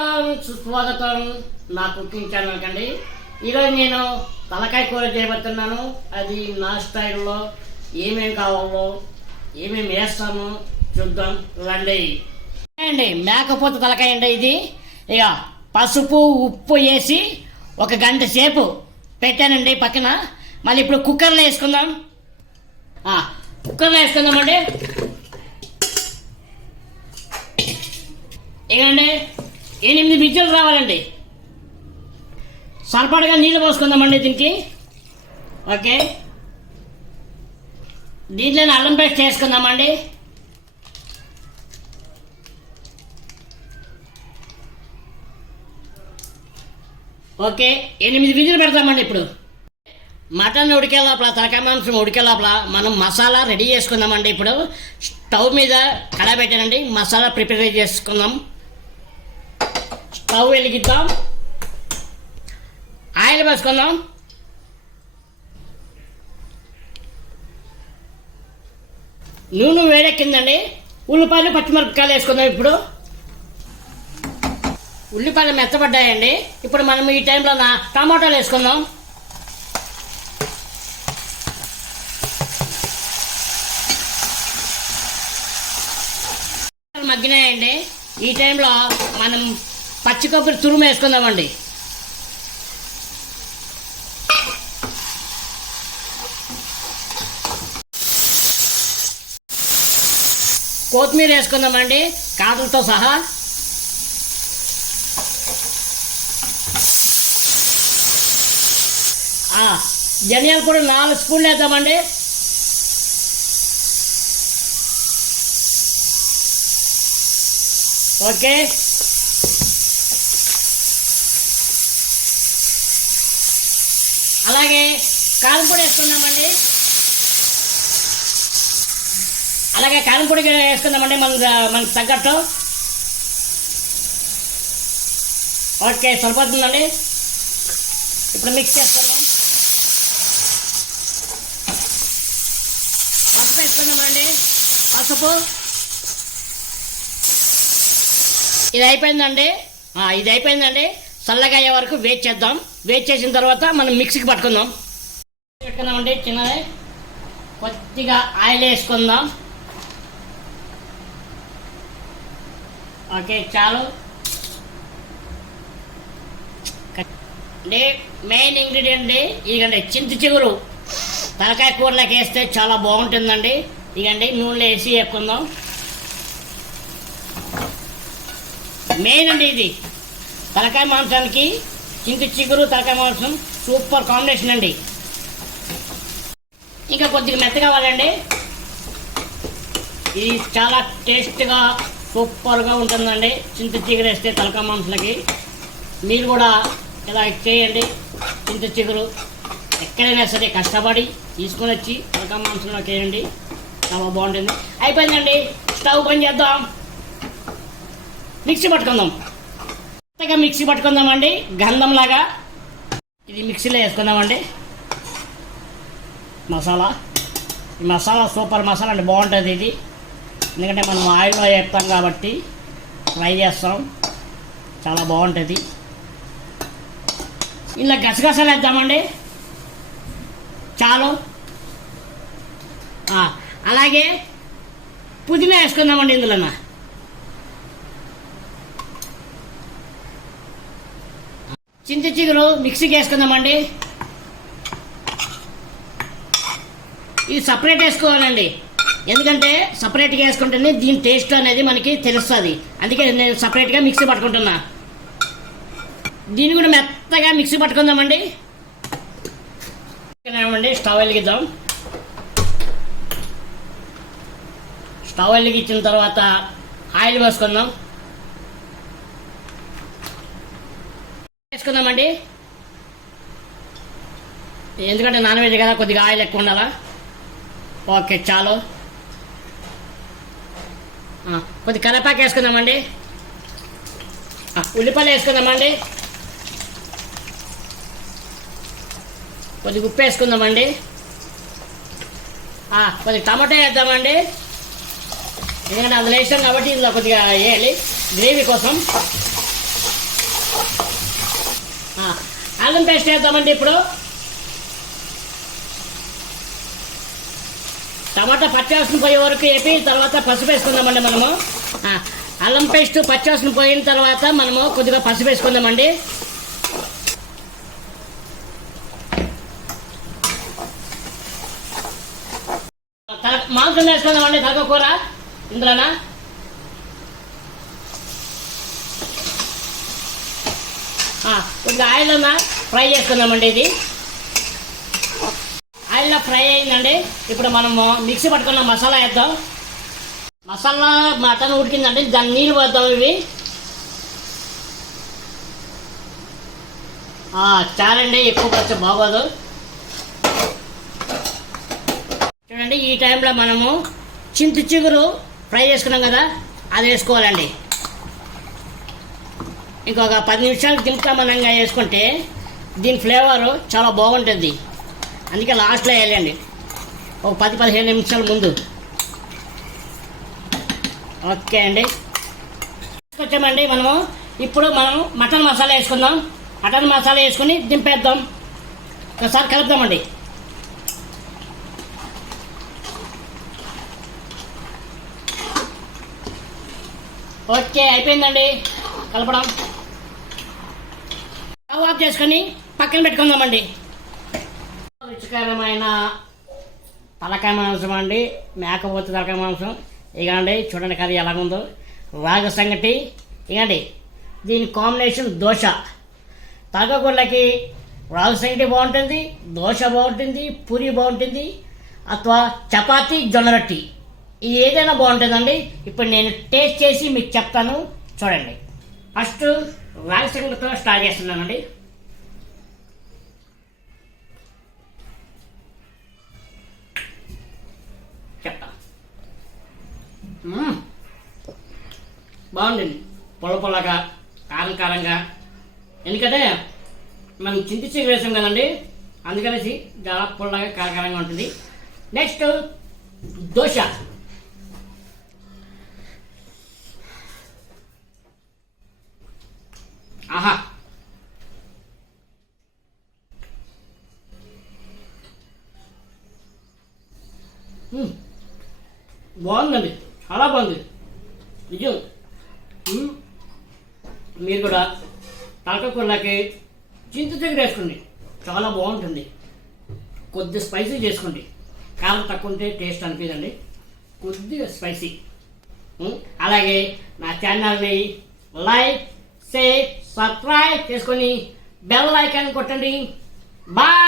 స్వాగతం సుస్వాగతం నా కుకింగ్ ఛానల్ కండి. ఈరోజు నేను తలకాయ కూర చేయబోతున్నాను. అది నా స్టైల్లో ఏమేమి కావాలో ఏమేమి వేస్తామో చూద్దాం రండి. అండి మేకపోతే తలకాయ అండి ఇది. ఇక పసుపు ఉప్పు వేసి ఒక గంట సేపు పెట్టానండి పక్కన. మళ్ళీ ఇప్పుడు కుక్కర్లో వేసుకుందాం. కుక్కర్లో వేసుకుందామండి. ఇకండి 8 విజిల్లు రావాలండి. సరిపడగా నీళ్ళు పోసుకుందామండి దీనికి. ఓకే, దీంట్లో అల్లం పేస్ట్ చేసుకుందామండి. ఓకే, 8 విజిల్లు పెడతామండి. ఇప్పుడు మటన్ ఉడికే లోపల, తలకాయ మాంసం ఉడికే లోపల మనం మసాలా రెడీ చేసుకుందామండి. ఇప్పుడు స్టవ్ మీద కడాయి పెట్టానండి. మసాలా ప్రిపేర్ చేసుకుందాం. స్టవ్ వెలిగిద్దాం. ఆయిల్ వేసుకుందాం. నూనె వేడెక్కిందండి. ఉల్లిపాయలు పచ్చిమిరపకాయలు వేసుకుందాం. ఇప్పుడు ఉల్లిపాయలు మెత్తబడ్డాయండి. ఇప్పుడు మనం ఈ టైంలో టమాటాలు వేసుకుందాం. మగ్గినాయండి. ఈ టైంలో మనం పచ్చి కొబ్బరి తురుము వేసుకుందామండి. కొత్తిమీర వేసుకుందామండి కాడలతో సహా. ధనియాల పొడి 4 స్పూన్లు వేద్దామండి. ఓకే, అలాగే కారం పొడి వేసుకుందామండి. మనకు తగ్గట్టు. ఓకే, సరిపోతుందండి. ఇప్పుడు మిక్స్ చేసుకుందాం. పసుపు వేసుకుందామండి. పసుపు ఇది అయిపోయిందండి. చల్లగా అయ్యే వరకు వెయిట్ చేద్దాం. వెయిట్ చేసిన తర్వాత మనం మిక్సీకి పట్టుకుందాం. పెట్టుకుందామండి. చిన్నది కొద్దిగా ఆయిల్ వేసుకుందాం. ఓకే, చాలు. మెయిన్ ఇంగ్రీడియంట్ ఇదిగండి చింత చిగురు. తలకాయ కూరలోకి వేస్తే చాలా బాగుంటుందండి. ఇదిగండి నూనెలో వేసి వేసుకుందాం. మెయిన్ అండి ఇది. తలకాయ మాంసానికి చింత చిగురు తలకాయ మాంసం సూపర్ కాంబినేషన్ అండి. ఇంకా కొద్దిగా మెత్తగా కావాలండి. ఇది చాలా టేస్ట్గా సూపర్గా ఉంటుందండి చింత చిగురు వేస్తే తలకాయ మాంసాలకి. మీరు కూడా ఇలా చేయండి. చింత చిగురు ఎక్కడైనా సరే కష్టపడి తీసుకొని వచ్చి తలకాయ మాంసంలోకి వేయండి. చాలా బాగుంటుంది. అయిపోయిందండి. స్టవ్ బంద్ చేద్దాం. మిక్సీ పట్టుకుందామండి. గంధంలాగా ఇది మిక్సీలో వేసుకుందామండి. ఈ మసాలా సూపర్ మసాలా అండి. బాగుంటుంది ఇది. ఎందుకంటే మనం ఆయిల్లో వేస్తాం కాబట్టి ఫ్రై చేస్తాం. చాలా బాగుంటుంది. ఇలా గసగసాలు వేద్దామండి. చాలు. అలాగే పుదీనా వేసుకుందామండి. ఇందులో చింత చిగురు మిక్సీకి వేసుకుందామండి. ఇది సపరేట్ వేసుకోవాలండి. ఎందుకంటే సపరేట్గా వేసుకుంటేనే దీని టేస్ట్ అనేది మనకి తెలుస్తుంది. అందుకే నేను సపరేట్గా మిక్సీ పట్టుకుంటున్నా. దీన్ని కూడా మెత్తగా మిక్సీ పట్టుకుందామండి. స్టవ్ వెలిగిద్దాం. స్టవ్ వెలిగించిన తర్వాత ఆయిల్ వేసుకుందాం. వేసుకుందామండి. ఎందుకంటే నాన్ వెజ్ కదా, కొద్దిగా ఆయిల్ ఎక్కువ ఉండాలా. ఓకే, చాలు. కొద్దిగా కరివేపాకు వేసుకుందామండి. ఉల్లిపాయలు వేసుకుందామండి. కొద్దిగా ఉప్పు వేసుకుందామండి. కొద్దిగా టమాటా వేద్దామండి. ఎందుకంటే అందులో వేసాం కాబట్టి ఇందులో కొద్దిగా వేయాలి గ్రేవీ కోసం. అల్లం పేస్ట్ వేద్దామండి. ఇప్పుడు టమాటా పచ్చివాసన పోయే వరకు వేపి తర్వాత పసుపు వేసుకుందామండి మనము. అల్లం పేస్ట్ పచ్చివాసన పోయిన తర్వాత మనము కొద్దిగా పసుపు వేసుకుందామండి. మాంసం వేసుకుందామండి, తలకాయ కూర ఇందులోనా. కొద్దిగా ఆయిల్లో ఫ్రై చేసుకుందామండి. ఇది ఆయిల్లో ఫ్రై అయిందండి. ఇప్పుడు మనము మిక్సీ పట్టుకున్న మసాలా వేద్దాం. మసాలా మటన్ ఉడికిందండి, దాన్ని నీళ్ళు పోద్దాం. ఇవి చాలండి, ఎక్కువ కొంచెం బాగోదు. చూడండి, ఈ టైంలో మనము చింత చిగురు ఫ్రై చేసుకున్నాం కదా, అది వేసుకోవాలండి. ఇంకొక 10 నిమిషాలు దింపుతామనంగా వేసుకుంటే దీని ఫ్లేవరు చాలా బాగుంటుంది. అందుకే లాస్ట్లో వేయాలండి, ఒక 10-15 నిమిషాల ముందు. ఓకే అండి, వచ్చామండి మనము. ఇప్పుడు మనం మటన్ మసాలా వేసుకుందాం. మటన్ మసాలా వేసుకుని దింపేద్దాం. ఒకసారి కలుపుదామండి. ఓకే, అయిపోయిందండి కలపడం. స్టవ్ ఆఫ్ చేసుకొని పక్కన పెట్టుకుందామండి. రుచికరమైన తలకాయ మాంసం అండి, మేకపోతే తలకాయ మాంసం. ఇకండి చూడండి కర్రీ ఎలాగుందో, రాగ సంగటి. ఇకండి దీని కాంబినేషన్ దోశ. తలకాయ కూరలకి రాగ సంగటి బాగుంటుంది, దోశ బాగుంటుంది, పూరి బాగుంటుంది, అథవా చపాతీ జొన్న రొట్టి, ఇది ఏదైనా బాగుంటుందండి. ఇప్పుడు నేను టేస్ట్ చేసి మీకు చెప్తాను, చూడండి. ఫస్ట్ రాగి సంగటితో స్టార్ట్ చేస్తున్నానండి. చెప్తా. బాగుందండి, పొల పొలగా, కారం కారంగా. ఎందుకంటే మనం చింత చిగురు వేసాం కదండి, అందుకనేసి చాలా పొల్లగా కారకారంగా ఉంటుంది. నెక్స్ట్ దోశ. ఆహా, బాగుందండి, చాలా బాగుంది నిజం. మీరు కూడా తలకాయ కూరలకి చింత చిగురు వేసుకోండి, చాలా బాగుంటుంది. కొద్దిగా స్పైసీ చేసుకోండి, కారం తక్కువ ఉంటే టేస్ట్ అనిపించండి, కొద్దిగా స్పైసీ. అలాగే నా ఛానల్ని లైక్, షేర్, సబ్స్క్రైబ్ చేసుకొని బెల్ ఐకాన్ కొట్టండి. బాయ్.